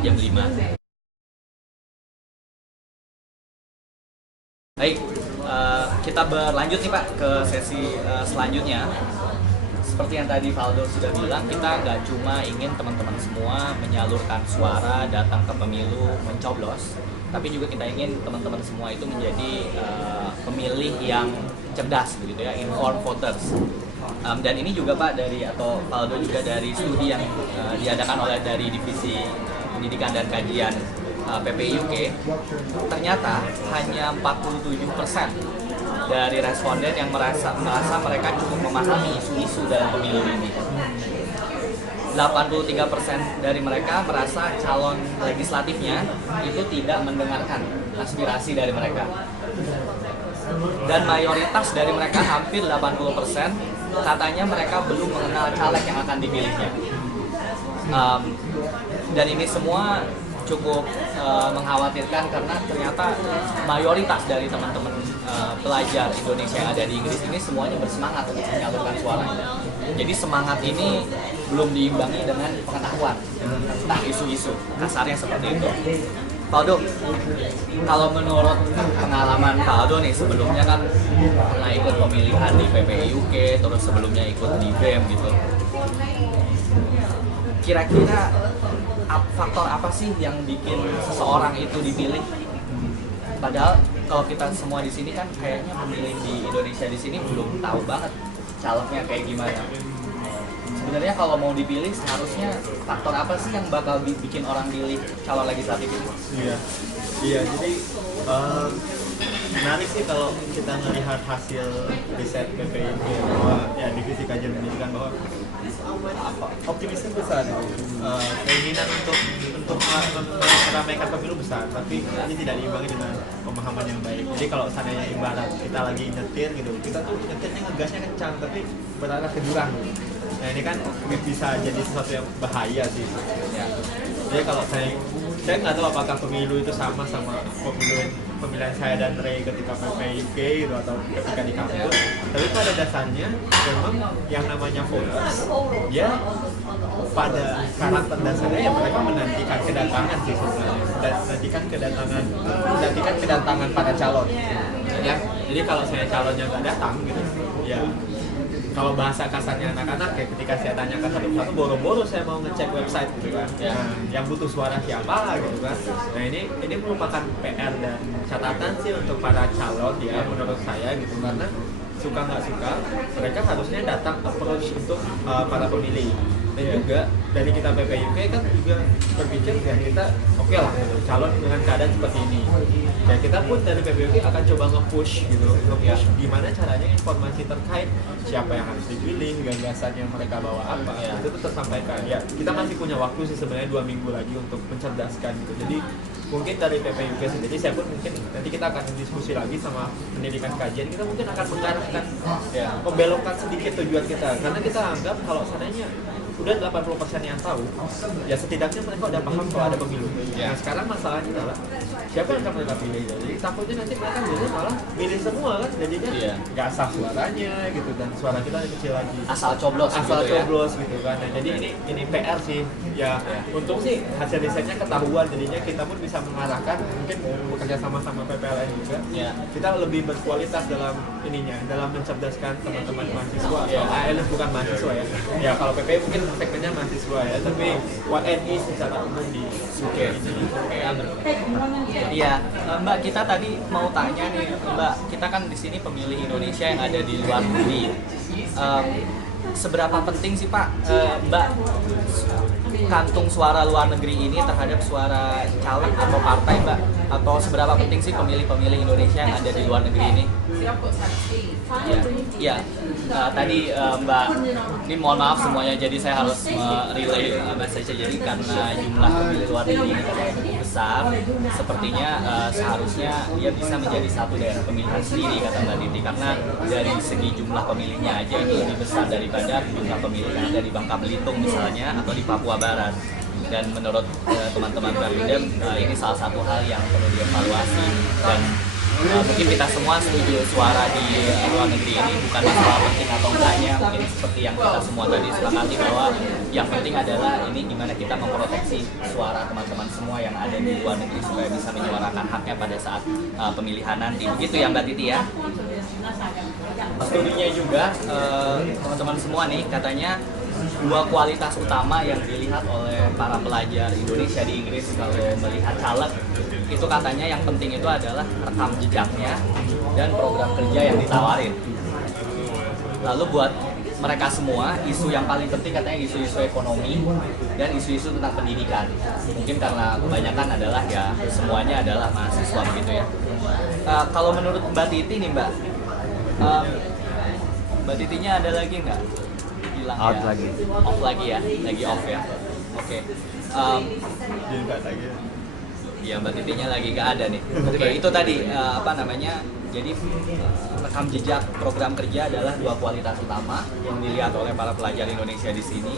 jam 5. Baik, kita berlanjut nih Pak ke sesi selanjutnya. Seperti yang tadi Valdo sudah bilang, kita nggak cuma ingin teman-teman semua menyalurkan suara, datang ke pemilu, mencoblos, tapi juga kita ingin teman-teman semua itu menjadi pemilih yang cerdas, begitu ya, informed voters. Dan ini juga Pak atau Valdo juga dari studi yang diadakan oleh dari Divisi Pendidikan dan Kajian PPI UK, ternyata hanya 47% dari responden yang merasa mereka cukup memahami isu-isu dalam pemilu ini. 83% dari mereka merasa calon legislatifnya itu tidak mendengarkan aspirasi dari mereka. Dan mayoritas dari mereka, hampir 80%, katanya mereka belum mengenal caleg yang akan dipilihnya. Dan ini semua cukup mengkhawatirkan karena ternyata mayoritas dari teman-teman pelajar Indonesia yang ada di Inggris ini semuanya bersemangat untuk menyalurkan suaranya. Jadi semangat ini belum diimbangi dengan pengetahuan tentang isu-isu, kasarnya seperti itu. Valdo, kalau menurut pengalaman Valdo nih, sebelumnya kan pernah ikut pemilihan di PPI UK, terus sebelumnya ikut di BEM gitu. Kira-kira faktor apa sih yang bikin seseorang itu dipilih? Padahal kalau kita semua di sini kan kayaknya pemilih di Indonesia di sini belum tahu banget calegnya kayak gimana. Sebenarnya kalau mau dipilih seharusnya faktor apa sih yang bakal bikin orang pilih calon legislatif itu? Iya, jadi menarik sih kalau kita melihat hasil riset PPI bahwa ya Divisi Kajian Pendidikan bahwa optimisme besar, keinginan untuk meramaikan pemilu besar, tapi ini tidak diimbangi dengan pemahaman yang baik. Jadi kalau seandainya ibarat kita lagi nyetir gitu, kita tuh nyetirnya ngegasnya kencang tapi berarah ke jurang. Nah ini kan bisa jadi sesuatu yang bahaya sih. Ya. Jadi kalau saya nggak tahu apakah pemilu itu sama pemilihan saya dan Ray ketika PPIK gitu atau ketika di kampus. Tapi pada dasarnya memang yang namanya voters, ya pada karakter dasarnya ya mereka menantikan kedatangan sih sebenarnya, dan menantikan kedatangan para calon. Ya, jadi kalau saya calonnya nggak datang gitu, ya kalau bahasa kasarnya anak-anak ya ketika saya tanyakan satu-satu, boro-boro saya mau ngecek website gitu kan, ya, yang butuh suara siapa gitu kan. Nah ini merupakan PR dan catatan sih untuk para calon ya menurut saya gitu, karena suka nggak suka mereka harusnya datang approach untuk para pemilih. Dan juga dari kita PPUK kan juga berpikir ya kita oke lah gitu, calon dengan keadaan seperti ini. Ya kita pun dari PPUK akan coba nge-push gimana caranya informasi terkait siapa yang harus dipilih, gagasan yang mereka bawa apa, itu tuh tersampaikan. Ya kita masih punya waktu sih sebenarnya 2 minggu lagi untuk mencerdaskan gitu. Jadi mungkin dari PPUK sendiri saya pun mungkin nanti kita akan diskusi lagi sama pendidikan kajian, kita mungkin akan mengarahkan membelokkan sedikit tujuan kita, karena kita anggap kalau seandainya udah 80% yang tahu, ya setidaknya mereka udah paham kalau ada pemilu. Nah sekarang masalahnya adalah siapa yang akan mereka pilih. Jadi takutnya nanti mereka malah milih semua kan, jadinya nggak sah suaranya gitu, dan suara kita kecil lagi. Asal coblos gitu kan. Nah, jadi ini PR sih. Ya untung sih hasil risetnya ketahuan, jadinya kita pun bisa mengarahkan, mungkin bekerja sama PPLN juga. Kita lebih berkualitas dalam mencerdaskan teman-teman mahasiswa. ALS bukan mahasiswa ya. Ya kalau PPI mungkin segmennya mahasiswa ya, tapi WNI secara umum di UK ini. Iya, Mbak, kita tadi mau tanya nih, Mbak, kita kan di sini pemilih Indonesia yang ada di luar negeri. Seberapa penting sih Pak, Mbak, kantung suara luar negeri ini terhadap suara caleg atau partai, Mbak? Atau seberapa penting sih pemilih-pemilih Indonesia yang ada di luar negeri ini? Ya, tadi Mbak, ini mohon maaf semuanya, jadi saya harus relay message, jadi karena jumlah pemilih luar negeri ini cukup besar, sepertinya seharusnya dia bisa menjadi satu daerah pemilihan sendiri, kata Mbak Titi, karena dari segi jumlah pemilihnya aja itu lebih besar daripada jumlah pemilih yang ada di Bangka Belitung misalnya, atau di Papua Barat. Dan menurut teman-teman Bapidem, ini salah satu hal yang perlu dievaluasi, dan mungkin kita semua setuju suara di luar negeri ini bukan masalah penting atau enggaknya, mungkin seperti yang kita semua tadi sepakati bahwa yang penting adalah ini gimana kita memproteksi suara teman-teman semua yang ada di luar negeri supaya bisa menyuarakan haknya pada saat pemilihan nanti. Begitu ya Mbak Titi ya. Studinya juga teman-teman semua nih katanya dua kualitas utama yang dilihat oleh para pelajar Indonesia di Inggris kalau melihat caleg itu katanya yang penting itu adalah rekam jejaknya dan program kerja yang ditawarin. Lalu buat mereka semua isu yang paling penting katanya isu-isu ekonomi dan isu-isu tentang pendidikan. Mungkin karena kebanyakan adalah ya semuanya adalah mahasiswa begitu ya. Kalau menurut Mbak Titi nih Mbak, Mbak Titinya ada lagi nggak? Hilang Out ya? lagi. Off lagi ya? Lagi off ya? Oke. Jadi nggak lagi. Ya Mbak Titinya lagi nggak ada nih. Oke, itu tadi apa namanya? Jadi rekam jejak program kerja adalah dua kualitas utama yang dilihat oleh para pelajar Indonesia di sini,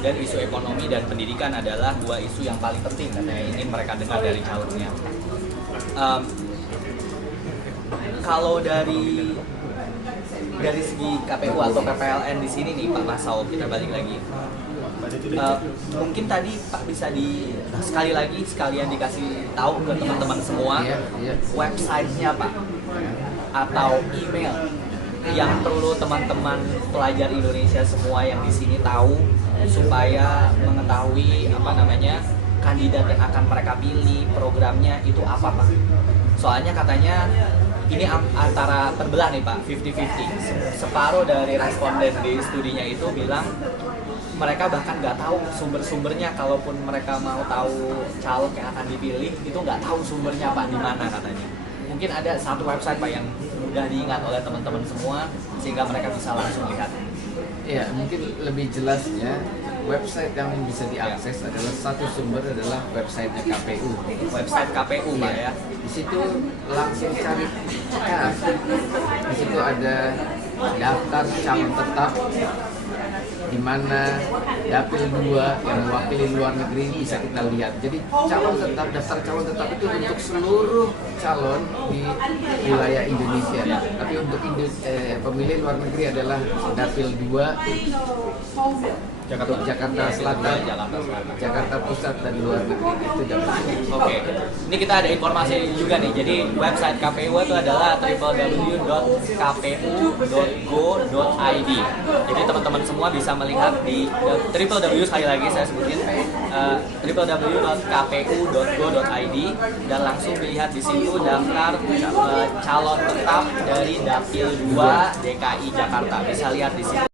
dan isu ekonomi dan pendidikan adalah dua isu yang paling penting katanya ingin mereka dengar dari calegnya. Kalau dari segi KPU atau PPLN di sini nih Pak Masau, kita balik lagi. Mungkin tadi Pak bisa sekalian dikasih tahu ke teman-teman semua websitenya Pak atau email yang perlu teman-teman pelajar Indonesia semua yang di sini tahu supaya mengetahui apa namanya kandidat yang akan mereka pilih, programnya itu apa Pak? Soalnya katanya ini antara terbelah nih Pak, 50-50. Separuh dari responden di studinya itu bilang mereka bahkan nggak tahu sumber-sumbernya, kalaupun mereka mau tahu caleg yang akan dipilih itu nggak tahu sumbernya Pak di mana katanya. Mungkin ada satu website Pak yang mudah diingat oleh teman-teman semua sehingga mereka bisa langsung lihat. Ya, mungkin lebih jelasnya website yang bisa diakses adalah satu sumber adalah websitenya KPU. Website KPU Pak ya. Di situ langsung cari cek. Di situ ada daftar calon tetap di mana dapil 2 yang mewakili luar negeri bisa kita lihat. Jadi daftar calon tetap itu untuk seluruh calon di wilayah Indonesia. Tapi untuk pemilih luar negeri adalah dapil 2 Jakarta Selatan, Jakarta Pusat dan luar negeri itu dapil. Oke, ini kita ada informasi juga nih. Jadi website KPU itu adalah www.kpu.go.id. Jadi teman-teman semua bisa melihat di www sekali lagi saya sebutin www.kpu.go.id dan langsung melihat di situ daftar calon tetap dari dapil 2 DKI Jakarta. Bisa lihat di situ.